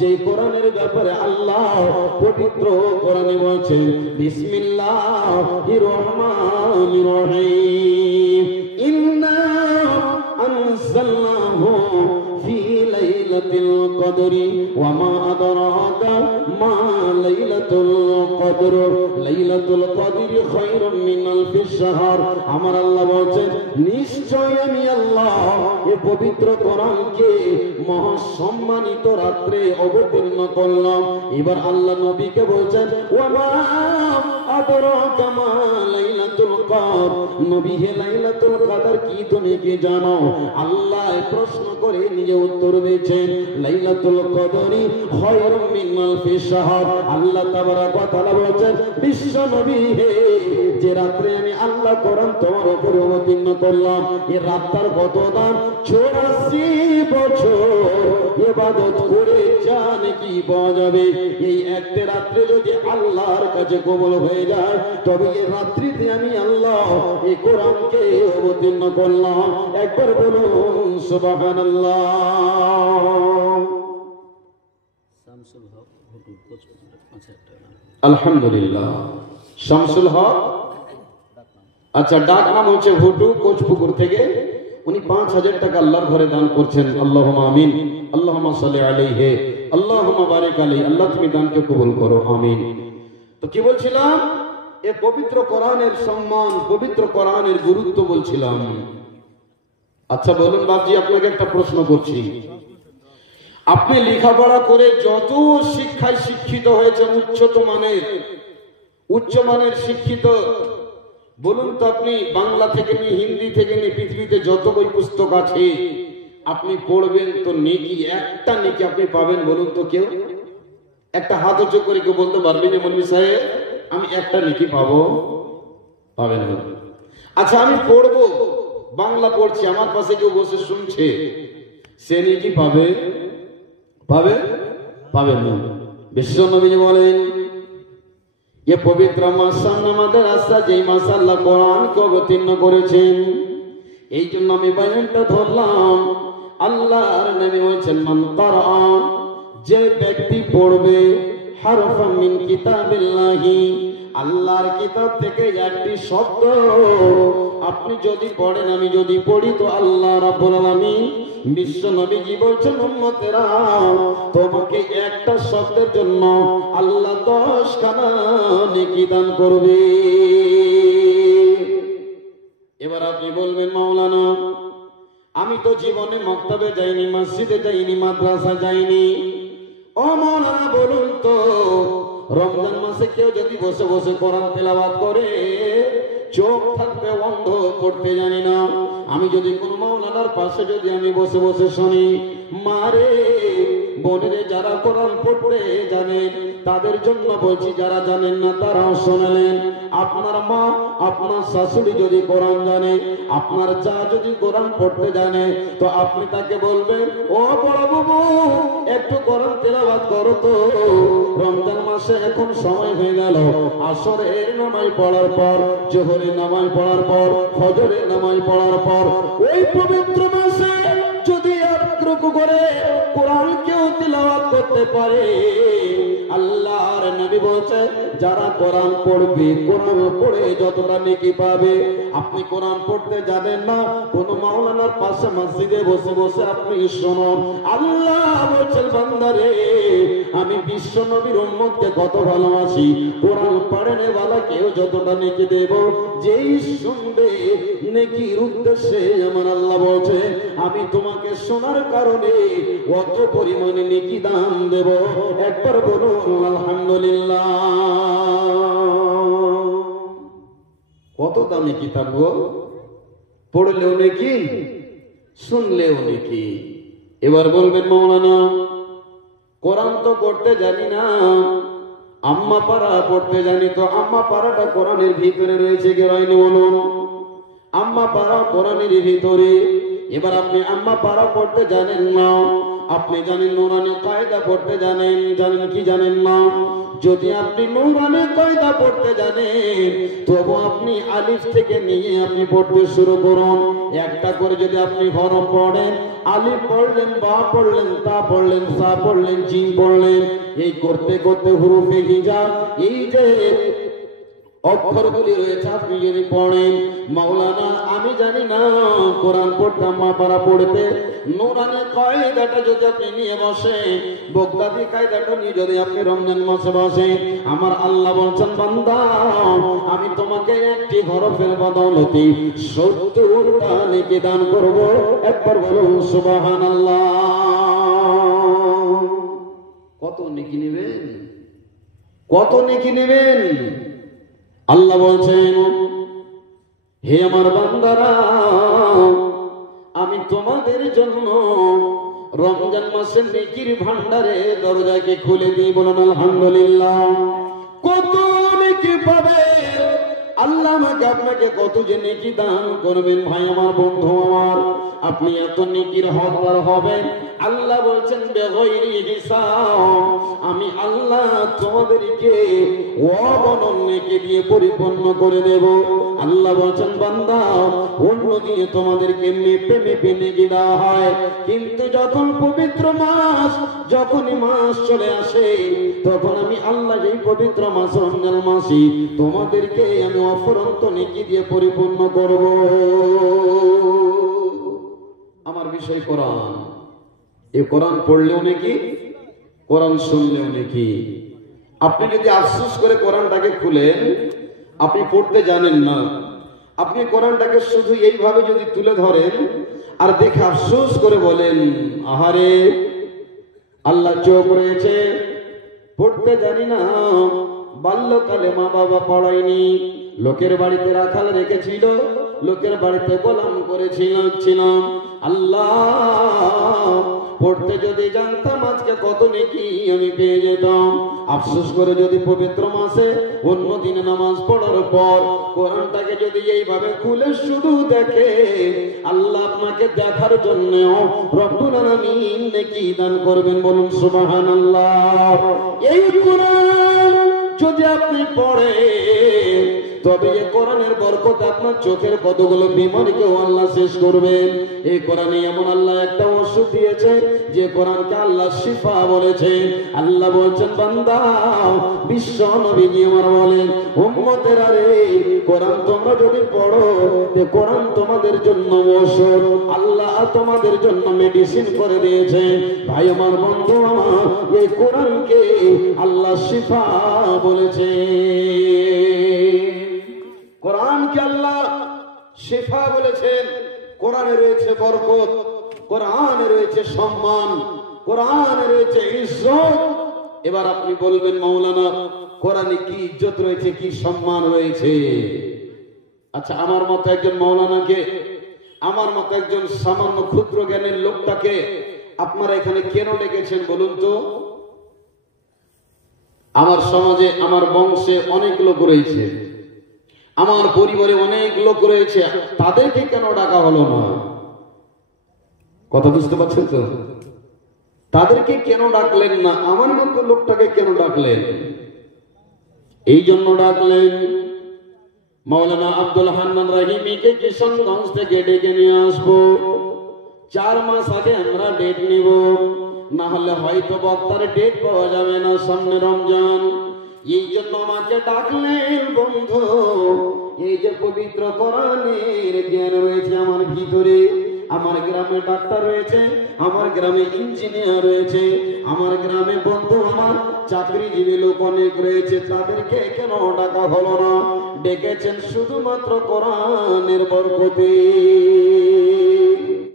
যে কোরআনের ব্যাপারে আল্লাহ পবিত্র কোরআনে বলেছেন বিসমিল্লাহির রহমানির রহিম ইন্না আনজালনাহু ফি লাইলাতুল কদরি ওয়া মা আদরাকা মা লাইলাতুল কদর লাইলাতুল কদরি খায়রুম মিন আলফিশ শাহর। আমার আল্লাহ বলেন নিশ্চয় আমি আল্লাহ এই পবিত্র কোরআনকে মহা সম্মানিত রাত্রে অবতীর্ণ করলাম। এবার আল্লাহ নবীকে বলছেন ওয়া মা আদরাকা মা লাইলাতুল কদর, নবী হে লাইলাতুল কদর কি তুমি কি জানো? আল্লাহ প্রশ্ন করে নিজে উত্তর দিয়েছেন লাইলাতুল কদরি খায়রুম মিন আলফিশ শাহর। আল্লাহ তাবারক ওয়া তাআলা বলেন বিশ্ব নবী হে যে রাত্রে আমি আল্লাহ কোরআন তোমার উপরে অবতীর্ণ করলাম এই রাতটার কত দাম? 84 বছর ইবাদত করে জান কি পাওয়া যাবে। এই একটা রাত্রে যদি আল্লাহর কাছে কবুল হয়ে যায় তবে এই রাত্রিতে আমি আল্লাহ এই কোরআনকে অবতীর্ণ করলাম। একবার বলুন সুবহানাল্লাহ। আলহামদুলিল্লাহ। শামসুল হক, আচ্ছা ডাক নাম হচ্ছে ভুটু, কোচপুকুর থেকে। উনি 5000 টাকা আল্লাহর ঘরে দান করছেন। আল্লাহুম্মা আমিন, আল্লাহুম্মা সাল্লি আলাইহি, আল্লাহুম্মা বারিক আলাইহি। আল্লাহ তুমি দানকে কবুল করো, আমিন। তো কি বলছিলাম? এই পবিত্র কোরআনের সম্মান, পবিত্র কোরআনের গুরুত্ব বলছিলাম। আচ্ছা বলুন বাবজি, আপনাকে একটা প্রশ্ন করছি। আপনি লেখাপড়া করে যত শিক্ষায় শিক্ষিত হয়েছেন, উচ্চ মানের শিক্ষিত, বলুন তো আপনি বাংলা থেকে নিয়ে হিন্দি থেকে নিয়ে পৃথিবীতে যত বই পুস্তক আছে আপনি পড়বেন তো নেকি, একটা নেকি আপনি পাবেন? বলুন তো কেউ একটা হাত উঁচু করে কেউ বলতে পারবেন মৌলভী সাহেব আমি একটা নেকি পাবো? পাবেন না। আচ্ছা আমি পড়বো, বাংলা পড়ছি, আমার পাশে কেউ বসে শুনছে, সে নেকি পাবে? পাবে? পাবে না। বিশ্বনবী বলেন ये पवित्र मासा আমাদের আশা যেই মাসে আল্লাহ কোরআনকে অবতীর্ণ করেছেন, এই জন্য আমি বয়ানটা ধরলাম। আল্লাহর নবী বলেছেন মান ক্বারা, যে ব্যক্তি পড়বে হারফাম মিন কিতাবিল্লাহি, আল্লাহর কিতাব থেকে একটি শব্দ আপনি যদি পড়েন, আমি যদি পড়ি, তো আল্লাহ রাব্বুল আলামিন বিশ্ব নবীজি বলছেন উম্মতেরা তোমাকে একটা শব্দের জন্য আল্লাহ 10 খানা নেকি দান করবে। এবার আপনি বলবেন মাওলানা আমি তো জীবনে মক্তবে যাইনি, মসজিদে যাইনি, মাদ্রাসা যাইনি। ও মাওলানা বলুন তো রমজান মাসে কেউ যদি বসে বসে কোরআন তেলাওয়াত করে, চোখ থাকবে অন্ধ, পড়তে জানি না, আমি যদি কোন মাওলানার পাশে যদি আমি বসে বসে শুনি, মারে বোনেরে যারা কোরআন পড়তে জানেন তাদের জন্য বলছি, যারা জানেন না তারাও শোনালেন। আপনার মা আপনার শাশুড়ি যদি কোরআন জানে, আপনার চা যদি কোরআন পড়তে জানে, তো আপনি তাকে বলবেন ও বড় বাবু একটু কোরআন তেলাওয়াত করো তো। রমজান মাসে এখন সময় হয়ে গেল, আসরের নামাজ পড়ার পর, জোহরের নামাজ পড়ার পর, ফজরের নামাজ পড়ার পর, ওই পবিত্র মাসে যদি একটুকু করে কোরআন কেউ তিলাওয়াত করতে পারে, আল্লাহর নবী বলছে যারা কোরআন পড়বে, কোরআন পড়ে যতটা নেকি পাবে। আপনি কোরআন পড়তে জানেন না, কোন মাওলানার পাশে মসজিদে বসে বসে আপনি শুনুন, আল্লাহ বলছেন বান্দারে আমি বিশ্ব নবীর উম্মতকে কত ভালোবাসি, কোরআন পড়েনে वाला কেউ যতটা নেকি দেব, যেই শুনবে নেকির উদ্দেশ্যে আমার আল্লাহ বলছে আমি তোমাকে শোনার কারণে কত পরিমাণে নেকি দান দেব। একবার বলুন আলহামদুলিল্লাহ। কত দামি কিতাব গো, পড়লেও নেকি, শুনলেও নেকি। এবার বলবেন মাওলানা কোরআন তো পড়তে জানি না, আম্মা পারা পড়তে জানি, তো আম্মা পারাটা কোরআনের ভিতরে রয়েছে কি রয়নি বলুন? আম্মা পারা কোরআনের ভিতরে। এবার আপনি আম্মা পারা পড়তে জানেন না, আপনি জানেন নুরানি কায়দা পড়তে জানেন, জানেন কি জানেন না? যদি আপনি নূরানি কায়দা পড়তে জানেন তবু আপনি আলিফ থেকে নিয়ে আপনি পড়তে শুরু করুন। একটা করে যদি আপনি হরফ পড়েন, আলিফ পড়লেন, বা পড়লেন, তা পড়লেন, সা পড়লেন, জিম পড়লেন, এই করতে করতে হুরুফে হিজা, এই যে অক্ষরগুলি রয়েছে আপনি যদি পড়েন, মাওলানা আমি জানি না কোরআন পড়তাম মা পারা পড়তে, নূরানি কায়দাটা যদি আপনি নিয়ে বসেন, বগদাদি কায়দাটা নিয়ে যদি আপনি রমজান মাসে বসেন, আমার আল্লাহ বলছেন বান্দা আমি তোমাকে একটি হরফের বদৌলতে 70টা নেকি দান করব। একবার বলুন সুবহানাল্লাহ। কত নেকি নেবেন? কত নেকি নেবেন? আল্লাহ বলছেন হে আমার বান্দারা আমি তোমাদের জন্য রমজান মাসের নেকির ভান্ডারে দরজাকে খুলে দিই। বলুন আলহামদুলিল্লাহ। কত নেকি পাবে আল্লাহ আমাকে আপনাকে কত যে নেকি দান করবেন। ভাই আমার, বন্ধু আমার, আপনি এত নেকির হকদার হবেন। আল্লাহ বলছেন বেগৈরি হিসাব, আমি আল্লাহ তোমাদেরকে অগণন নেকি দিয়ে পরিপূর্ণ করে দেব। আল্লাহ বলছেন বান্দা অন্য দিয়ে তোমাদেরকে মেপে মেপে নেকি দেওয়া হয়, কিন্তু যখন পবিত্র মাস, যখনই মাস চলে আসে তখন আমি আল্লাহ এই পবিত্র মাস রমজান মাসে তোমাদেরকে আমি অফুরন্ত নেকি দিয়ে পরিপূর্ণ করব। আমার বিষয় কোরআন, এই কোরআন পড়লেও নাকি, কোরআন শুনলেও নাকি। আপনি যদি আফসোস করে কোরআনটাকে খুলেন, আপনি পড়তে জানেন না, আপনি কোরআনটাকে শুধু এইভাবে যদি তুলে ধরেন আর দেখে আফসোস করে বলেন আহারে আল্লাহ চোখ রয়েছে, পড়তে জানি না, বাল্যকালে মা বাবা পড়ায়নি, লোকের বাড়িতে রাখাল রেখেছিল, লোকের বাড়িতে গোলাম করেছিলাম, আল্লাহ পড়তে যদি জানতাম আজকে কত নেকি আমি পেয়ে যেতাম। আফসোস করে যদি পবিত্র মাসে অন্য দিনে নামাজ পড়ার পর কোরআনটাকে যদি এইভাবে খুলে শুধু দেখে, আল্লাহ আপনাকে দেখার জন্য রব্বুল আলামিন নেকি দান করবেন। বলুন সুবহানাল্লাহ। এই কোরআন যদি আপনি পড়েন তবে এই কোরআনের বরকতে আপনার চোখের কতগুলো বিমারকেও আল্লাহ শেষ করবেন। এই কোরআনে এমন আল্লাহ একটা ওষুধ দিয়েছে যে কোরআনকে আল্লাহ শিফা বলেছে। আল্লাহ বলছেন বান্দা বিশ্ব নবীজি আমার বলেন উম্মতেরা রে, কোরআন তোমরা যদি পড়ো তে কোরআন তোমাদের জন্য ওষুধ, আল্লাহ তোমাদের জন্য মেডিসিন করে দিয়েছে। ভাই আমার, বন্ধু আমার, এই কোরআনকে আল্লাহ শিফা বলেছে। কোরআনকে আল্লাহ শিফা বলেছেন। কোরআনে রয়েছে বরকত, কোরআনে রয়েছে সম্মান, কোরআনে রয়েছে ইজ্জত। এবার আপনি বলবেন মাওলানা কোরআনে কি ইজ্জত রয়েছে, কি সম্মান রয়েছে? আচ্ছা, আমার মতো একজন মাওলানাকে, আমার মতো একজন সামান্য ক্ষুদ্র জ্ঞানের লোকটাকে আপনারা এখানে কেন ডেকেছেন বলুন তো? আমার সমাজে, আমার বংশে অনেক লোক রয়েছে, আমার পরিবারে অনেক লোক রয়েছে, তাদেরকে কেন ডাকা হলো না? কথা বুঝতে পারছেন তো? তাদেরকে কেন ডাকলেন না? আমার মতো লোকটাকে কেন ডাকলেন? এই জন্য ডাকলেন মাওলানা আব্দুল হান্নান রাহিমিকে কিশনগঞ্জ থেকে ডেকে নিয়ে আসবো। 4 মাস আগে আমরা ডেট নিব, না হলে হয়তো বক্তার ডেট পাওয়া যাবে না সামনে রমজান। এই জন্য আমাকে ডাকলেন বন্ধু। এই যে পবিত্র কোরআনের জ্ঞান রয়েছে আমার ভিতরে, আমার গ্রামে ডাক্তার রয়েছে, আমার গ্রামে ইঞ্জিনিয়ার রয়েছে, আমার গ্রামে বন্ধু আমার চাকরিজীবী লোক অনেক রয়েছে, তাদেরকে কেন ডাকা হলো না? ডেকেছেন শুধুমাত্র কোরআনের বরকতে।